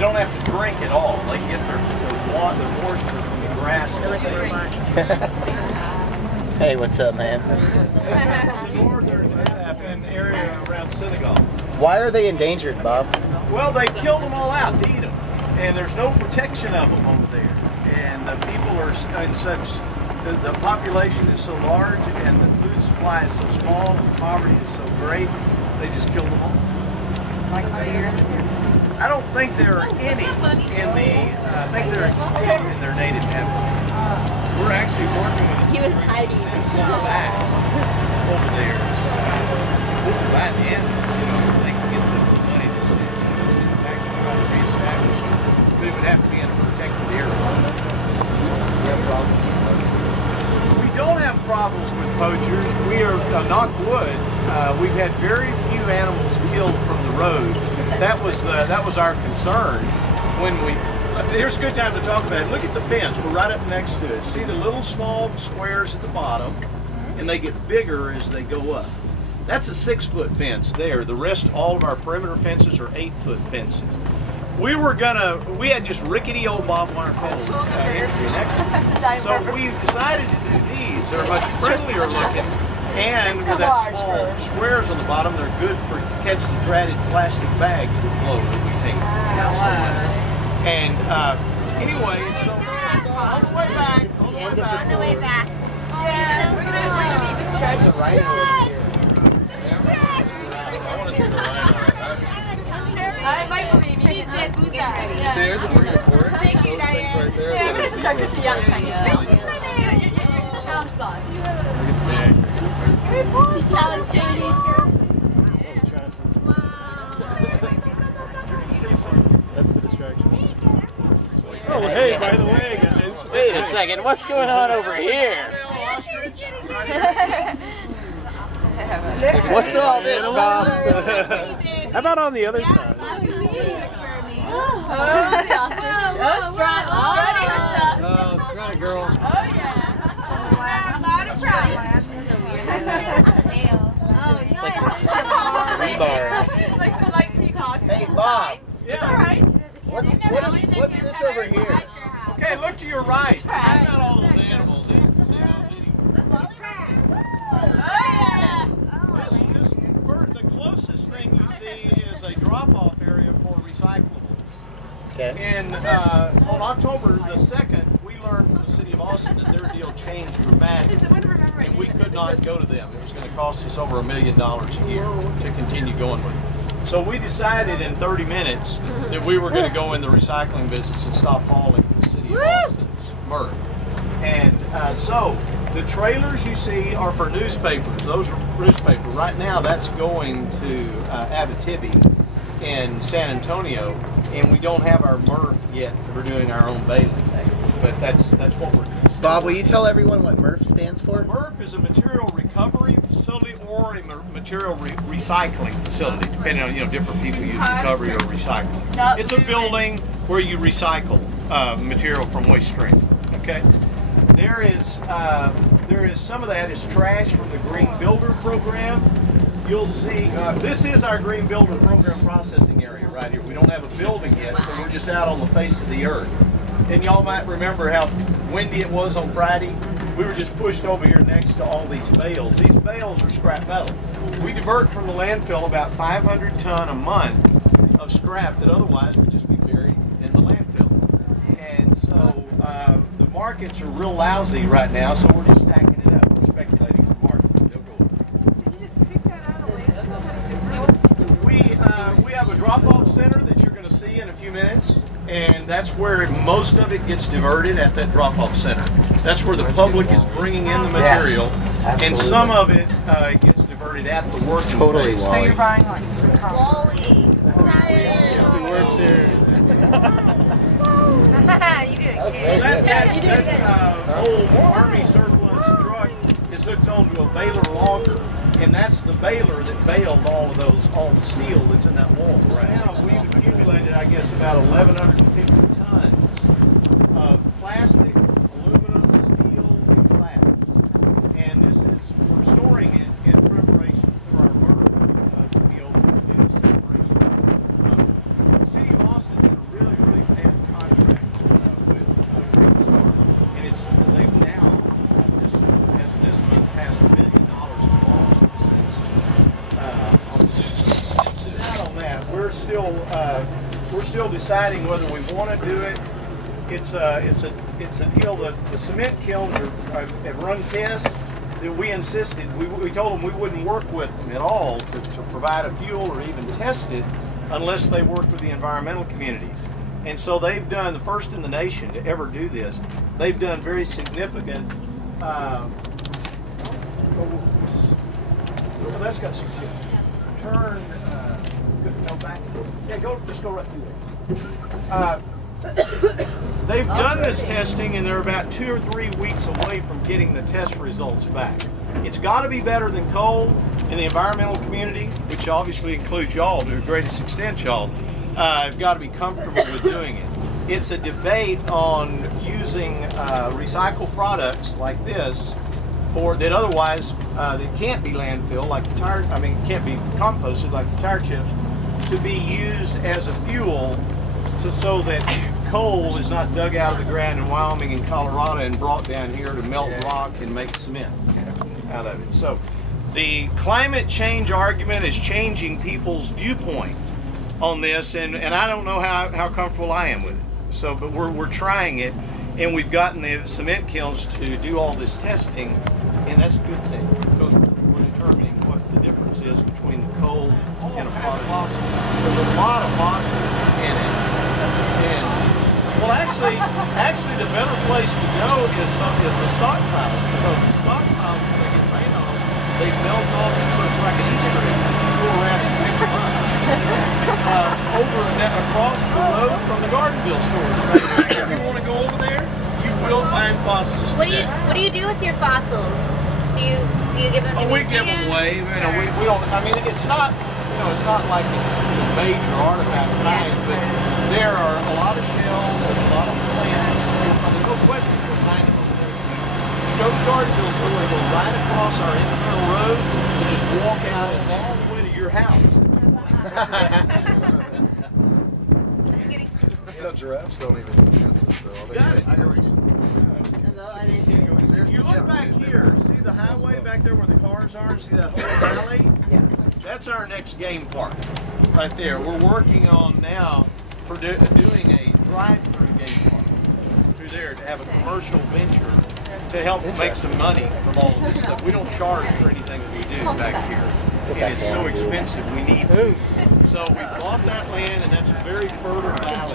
They don't have to drink at all. They get their moisture from the grass. Hey, what's up, man? The northern area around Senegal. Why are they endangered, Bob? Well, they killed them all out to eat them, and there's no protection of them over there. And the people are in such, the population is so large, and the food supply is so small, and the poverty is so great, they just killed them all. Like deer? I don't think there are any in the, I think they're extinct in their native habitat. We're actually working with He was hiding. some back over there. We'll provide the animals, you know, they can get the money to send them back and try to reestablish them. But it would have to be in a protected area. We have problems with poachers. We don't have problems with poachers. We are, knock wood, we've had very few animals killed from the road. That was our concern when we. Here's a good time to talk about it. Look at the fence. We're right up next to it. See the little small squares at the bottom, and they get bigger as they go up. That's a 6-foot fence there. The rest, all of our perimeter fences are 8-foot fences. We had just rickety old barbed wire fences entry and exit. So we decided to do these. They're much friendlier looking. And with that small squares on the bottom, they're good for catch the dreaded plastic bags that blow that we hate. And anyway, so on the way back. It's the end of the tour. On the way back. Yeah, we're gonna meet the stretch. There's a rhino over here. I might believe you. See, there's a pretty important. Thank you, Diane. Right there. Yeah, I'm gonna start to see young Chinese. Challenge song. Challenge Chinese girls. That's the distraction. Oh, hey, by the way, guys. Wait a second, what's going on over here? What's all this, Bob? How about on the other side? Oh, the ostrich. Oh, strut. Strutting her stuff. Oh, strut girl. Oh, yeah. It's like rebar. Like peacocks. Hey, Bob. Yeah. Alright. What's this over here? Okay, look to your right. I've got all those animals. You can see those eating. Oh, yeah. The closest thing you see is a drop-off area for recyclables. Okay. And on October the 2nd, we learned from the city of Austin that their deal changed dramatically, and we could not go to them. It was going to cost us over $1 million a year to continue going with it. So we decided in 30 minutes that we were going to go in the recycling business and stop hauling the city of Austin's MRF. And so the trailers you see are for newspapers. Those are newspapers. Right now that's going to Abitibi in San Antonio, and we don't have our MRF yet for doing our own baling. But that's what we're doing. Bob, will you tell everyone what MRF stands for? MRF is a material recovery facility or a material recycling facility, depending on, different people use recovery or recycling. It's a building where you recycle material from waste stream. Okay. There is some of that is trash from the Green Builder program. You'll see, this is our Green Builder program processing area right here. We don't have a building yet, so we're just out on the face of the earth. And y'all might remember how windy it was on Friday. We were just pushed over here next to all these bales. These bales are scrap metal. We divert from the landfill about 500 ton a month of scrap that otherwise would just be buried in the landfill. And so the markets are real lousy right now, so we're just stacking it up. We're speculating the market. We have a drop-off center that you're going to see in a few minutes, and that's where most of it gets diverted at that drop-off center. That's where the public is bringing in the material, and some of it gets diverted at the working It's totally place. So you're buying like Wally. Yes, he works here. You do it. So that old Army surplus truck is hooked onto a baler logger, and that's the baler that baled all the steel that's in that wall. Right now, we've accumulated, I guess, about 1,150 tons of plastic, aluminum, steel, and glass. And we're storing it in preparation for our MRF to be open to do separation. The city of Austin did a really we're still deciding whether we want to do it. It's a deal that the cement kilns have run tests that we insisted. We told them we wouldn't work with them at all to provide a fuel or even test it unless they worked with the environmental communities. And so they've done, the first in the nation to ever do this, they've done very significant, that's got some turn, no back, yeah, just go right through there. They've done this testing and they're about 2 or 3 weeks away from getting the test results back. It's got to be better than coal in the environmental community, which obviously includes y'all to the greatest extent, y'all. Have got to be comfortable with doing it. It's a debate on using recycled products like this that otherwise that can't be landfill, like the tire. I mean, can't be composted like the tire chips, to be used as a fuel, so that coal is not dug out of the ground in Wyoming and Colorado and brought down here to melt rock and make cement out of it. So the climate change argument is changing people's viewpoint on this, and I don't know how comfortable I am with it. So, but we're trying it, and we've gotten the cement kilns to do all this testing, and that's a good thing because we're determining what the difference is between the coal and a product. There's a lot of phosphorus in it, and well, actually, the better place to go is the stockpiles, because the stockpiles, if they get rain on them, they melt off, and so it's like an Easter egg. You go around and pick them up. Across the road from the Gardenville stores. If you want to go over there, you will find fossils. What do you do with your fossils? Do you give them to we give them away. We don't. I mean, it's not. It's not like it's a major artifact, but there are a lot of shells and a lot of plants. There's no question you'll find them over there. You go to the Gardenville store and go right across our internal road and just walk out and all the way to your house. Giraffes don't even fence it, Got it. If you look back here, see the highway back there where the cars are, and see that whole valley? Yeah. That's our next game park, right there. We're working on now for doing a drive-through game park through there to have a commercial venture to help make some money from all of this stuff. We don't charge for anything that we do back here. It is so expensive. We need food. So we bought that land, and that's a very fertile valley.